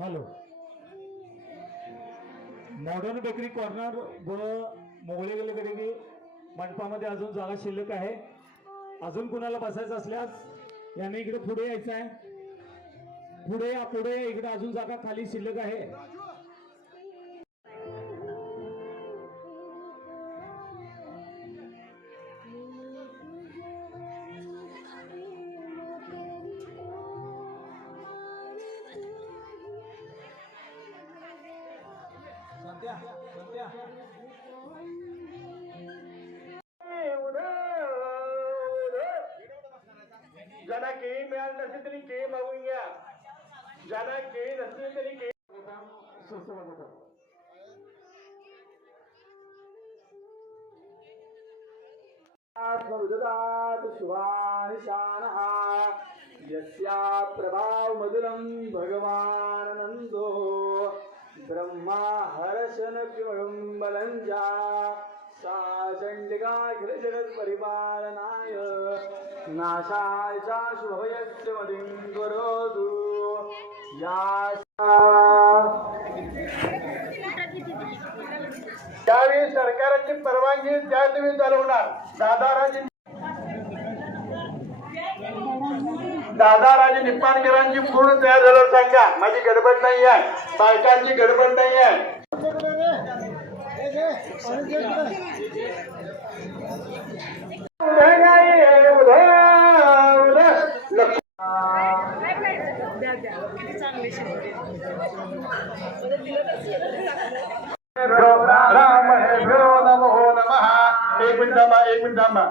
Hello, modern bakery corner व मोगळे गेले मंडपामध्ये अजून जागा शिल्लक आहे. अजून कुणाला बसायचं असल्यास यांनी इकडे पुढे यायचं आहे. पुढे या, पुढे इकडे अजून जागा खाली शिल्लक आहे. ज्यांना केळी मिळाली नसेल तरी केळी मागून घ्या. ज्यांना केळी नसेल तरी केळी शुभानिशानः यस्या प्रभाव मधुरं भगवान नंदो ब्रह्मा हर्षन किमगं बलंजा सा चंडिका जगत परिपालनाय नाशाय च शुभयस्य मदिं करोतु या त्यावेळी सरकारची परवानगी त्या तुम्ही चालवणार. दादाराजे निप्पाणकरांची पूर्ण तयार झाल्यावर सांगा. माझी गडबड नाही आहे, बायकांची गडबड नाही आहे. नमो नमः. एक मिनिट थांबा, एक मिनिट थांबा.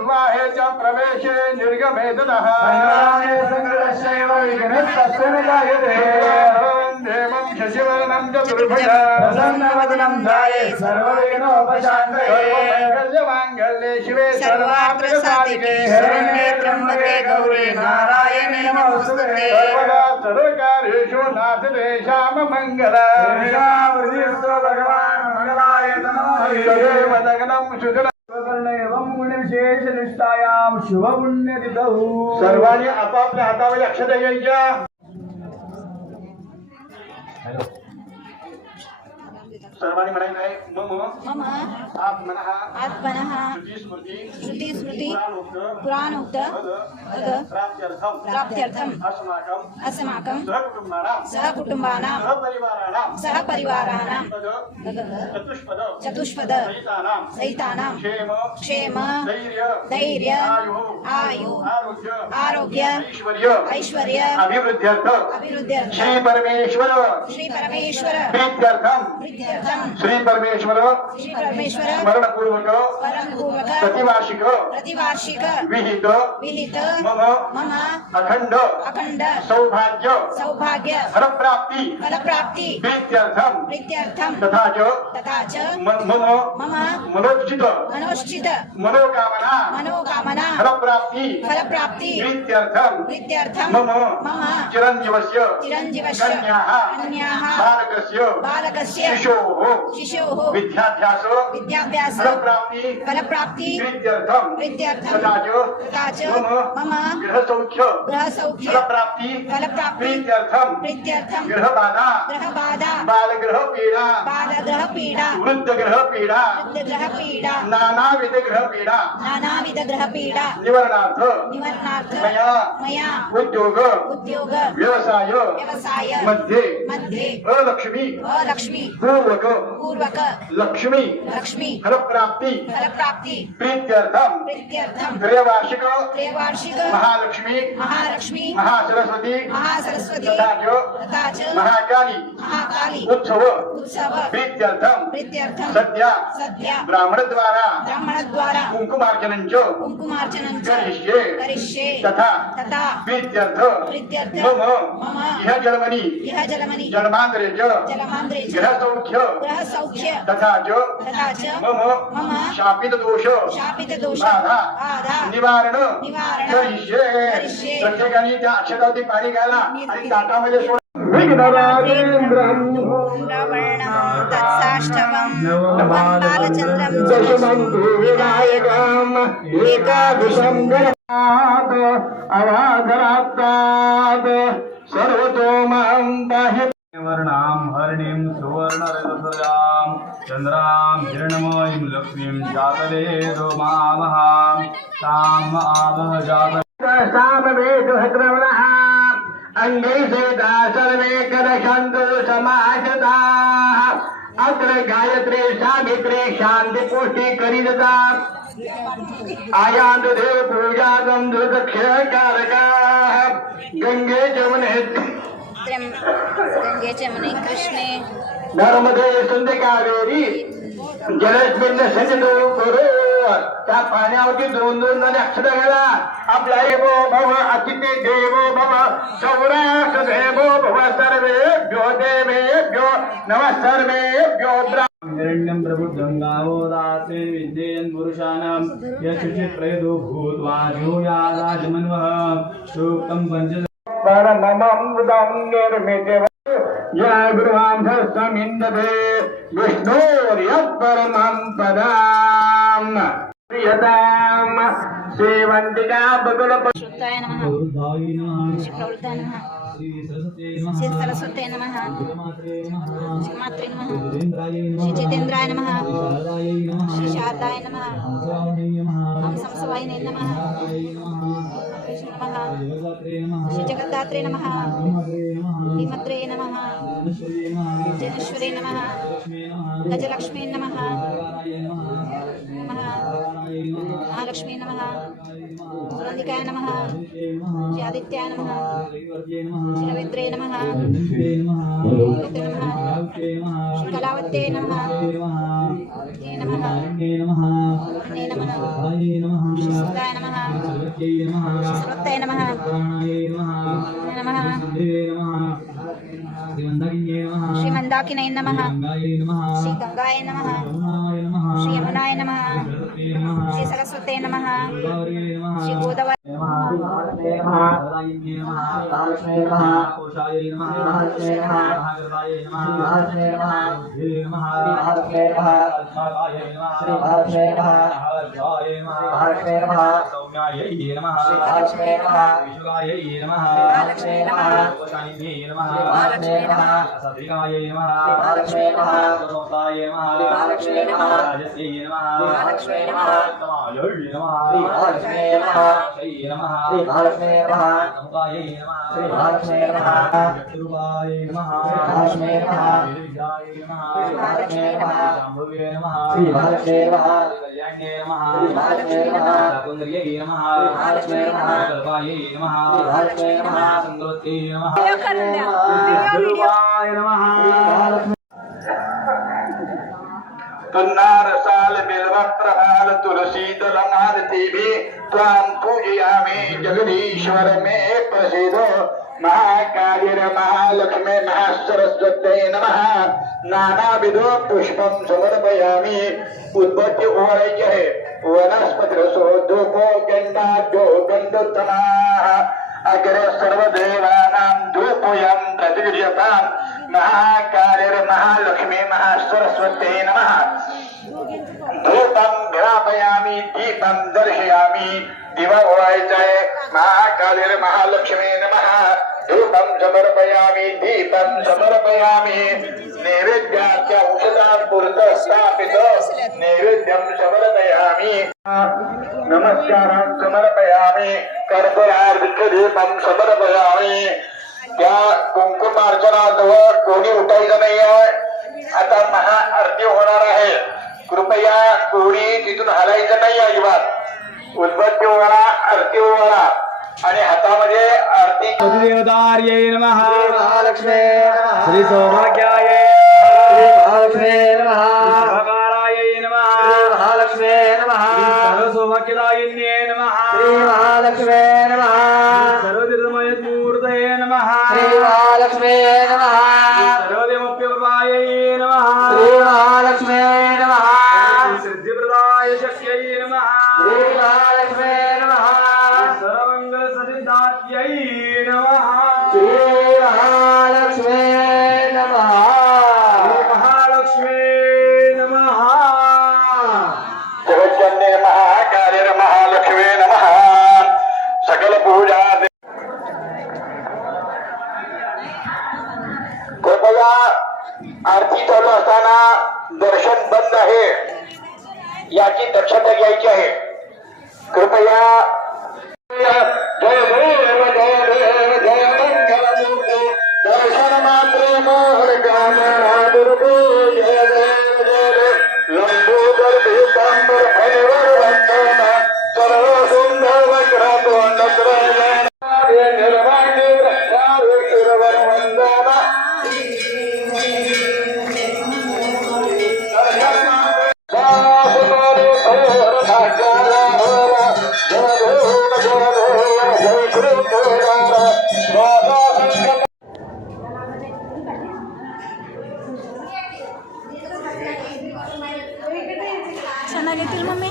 विवाहेच्या प्रवेशे निर्गमे देवं शशिवर्णं च दुर्भजा प्रसन्नवदनं ध्याये सर्वविघ्नोपशान्तये शिवे सर्वार्थ साधिके शरण्ये त्र्यंबके गौरी नारायणे नमोस्तुते सर्वदा सर्वकार्येषु नाथते श्याममङ्गलम् भगवान् मंगलाय नमः. तदेव लग्नं शुभं गुणविशेषनिष्ठायां शुभपुण्यतिथौ सर्वांनी आपापल्या हातामध्ये अक्षता घ्यायच्या. सर्वांनी म्हणायचं आहे मम आत्मनः श्रुती स्मृती पुराणोक्त प्राप्त्यर्थम अस्माकं सहकुटुंबानां सहपरिवाराणां चतुष्पद सहितानां क्षेम धैर्य आयु आरोग्य ऐश्वर्य अभिवृद्ध्यर्थ श्री परमेश्वर प्रीत्यर्थम श्री परमेश्वर स्मरणपूर्वक प्रतिवार्षिक विहित मम अखंड सौभाग्य फलप्राप्ति प्रीत्यर्थम तथा च मम मनोचित मनोकामना फलप्राप्ति प्रीत्यर्थम मम चिरंजीवस्य कन्याः बालकस्य शिशोः विद्याभ्यास फलप्राप्ति प्रीत्यर्थम तथा च मम गृहसौख्य फलप्राप्ति प्रीत्यर्थम गृहबाधा बालगृहपीडा वृद्धगृहपीडा नानाविध ग्रहपीडा निवारणार्थ मया उद्योग व्यवसाय मध्ये अलक्ष्मी पूर्वक लक्ष्मी फलप्राप्ति प्रीत्यर्थम त्रयवार्षिक महालक्ष्मी महासरस्वती तथा च महाकाली उत्सव प्रीत्यर्थम सद्य ब्राह्मण द्वारा कुंकुमार्चनं च करिष्ये तथा प्रीत्यर्थ मम इह जन्मनि जन्मान्तरे च गृहसौख्य ग्रह सौख्य तथा च मम मम शापित दोष बाधा निवारण करिष्ये. प्रत्येकाने त्या अक्षरावरती पाणी घाला आणि ताटामध्ये सोडा. विघ्नराजेंद्रं दशमन्तु विनायकम् एकादशं गणात् अवाधरात्तात् सर्वतोमां पाहि. वर्णां हरिणीं सुवर्णरजसजां चन्द्रां हिरण्मयीं लक्ष्मीं जातवेदो मामहां ताम् आवह जात सामवेदभद्रवणः अङ्गैसेता सर्वे करशन्तु समाजताः. अत्र गायत्री सावित्री शान्तिपुष्टि करिता आयान्तु देव पूजागं दुर्दक्षिणकारकाः. गंगे जमुने गंगे जमुने कृष्णे नर्मदे सिंधु कावेरी जलस्मिन् सन्निधौ कुरु. त्या पाण्यावरती दोन दोन जण अक्षर घाला. आपला देवो भव अतिथी देवो भव सौराष्ट्र देवो भव सर्वेभ्यो देवेभ्यो नमः सर्वेभ्यो हिरण्यं प्रबुद्धं गावोदासे विद्येयन् पुरुषाणां यशुषि प्रयदो भूत्वा जूयादाजमन्वः सूक्तं पञ्च परममृतं निर्मिते या गुरुवांसमिन्दते विष्णोर्यः परमं पदाम् प्रियताम् सेवन्तिका बगुल. श्रुताय नमः श्री प्रवृत्ताय नमः श्री सरस्वते नमः श्री मात्रे नमः श्री जितेन्द्राय नमः श्री शारदाय नमः ओम संसवाहिने नमः श्री जगद्धात्रे नमः धीमत्रे नमः जनेश्वरे नमः गजलक्ष्मी नमः महालक्ष्मी नमः सुरंदिकाय नमः श्री आदित्याय नमः श्री रविद्रे नमः श्री कलावत्ये नमः श्री नमः अन्ये नमः श्री सुताय नमः श्री सर्वत्ताय नमः श्री मंदाकिनी नमः श्री गंगाय नमः श्री यमुनाय नमः श्री सरस्वते नमः श्री गोदावरी तुन्नार साल बिल्वप्रभाल तुलसी दलमालती भी त्वां पूजयामि जगदीश्वर में प्रसिद्धो महाकालिर महालक्ष्मी महासरस्वत्यै नमः. नानाविधो पुष्पं समर्पयामि. उद्बत्ती ओवाळायची आहे. वनस्पतिरसो धूपो गंधाढ्यो गंधोत्तमाः. अग्रे सर्वदेवानां धूपोऽयं प्रतिगृह्यताम्. महाकालिर महालक्ष्मी महासरस्वत्यै नमः. धूपं घ्रापयामि दीपं दर्शयामि. दिवा ओवाळायचा आहे. महाकालिर महालक्ष्मी नमः. धूपं समर्पयामि दीपं समर्पयामि. नैवेद्याच्या औषधापुरतं स्थापित नैवेद्यं समर्पयामि. नमस्कारां समर्पयामि. कर्पूरार्घ्यदीपं समर्पयामि. त्या कुंकुमार्चनाजवळ कोणी उठायचं नाही आहे. आता महाआरती होणार आहे. कृपया कोणी तिथून हलायचं नाही अजिबात. उद्बत्ती ओवाळा आरती ओवाळा आणि हातामध्ये आरती. देवतार्यै नमः महालक्ष्मी श्री सौभाग्यायै महालक्ष्मी नमः. भगारायै नमः महालक्ष्मी नमः. सर्वसौभाग्यदायिन्ये नमः महालक्ष्मी नमः. सर्वधर्ममूर्तये नमः महालक्ष्मी नमः. सर्वदेवप्यवर्वायै नमः. श्री आदिशक्त्यै नमः श्री महालक्ष्मी नमः सर्वमंगल सदिदात्यै नमः श्री महालक्ष्मी नमः श्री महालक्ष्मी नमः जगज्जननी महाकाली महालक्ष्मी नमः सकल पूजा कृपया आरती चालू असताना दर्शन बंद आहे याची दक्षता घ्यायची आहे कृपया जय देव जय देव जय मंगलमूर्ती दर्शन मात्रे मोहन कामना दुर्गे जय देव जय देव लंबोदर पीतांबर फणिवर वंदना सर्व सुंदर वक्रातोंड निर्वाणी शिरवर वंदना क्षणा घेतील मम्मी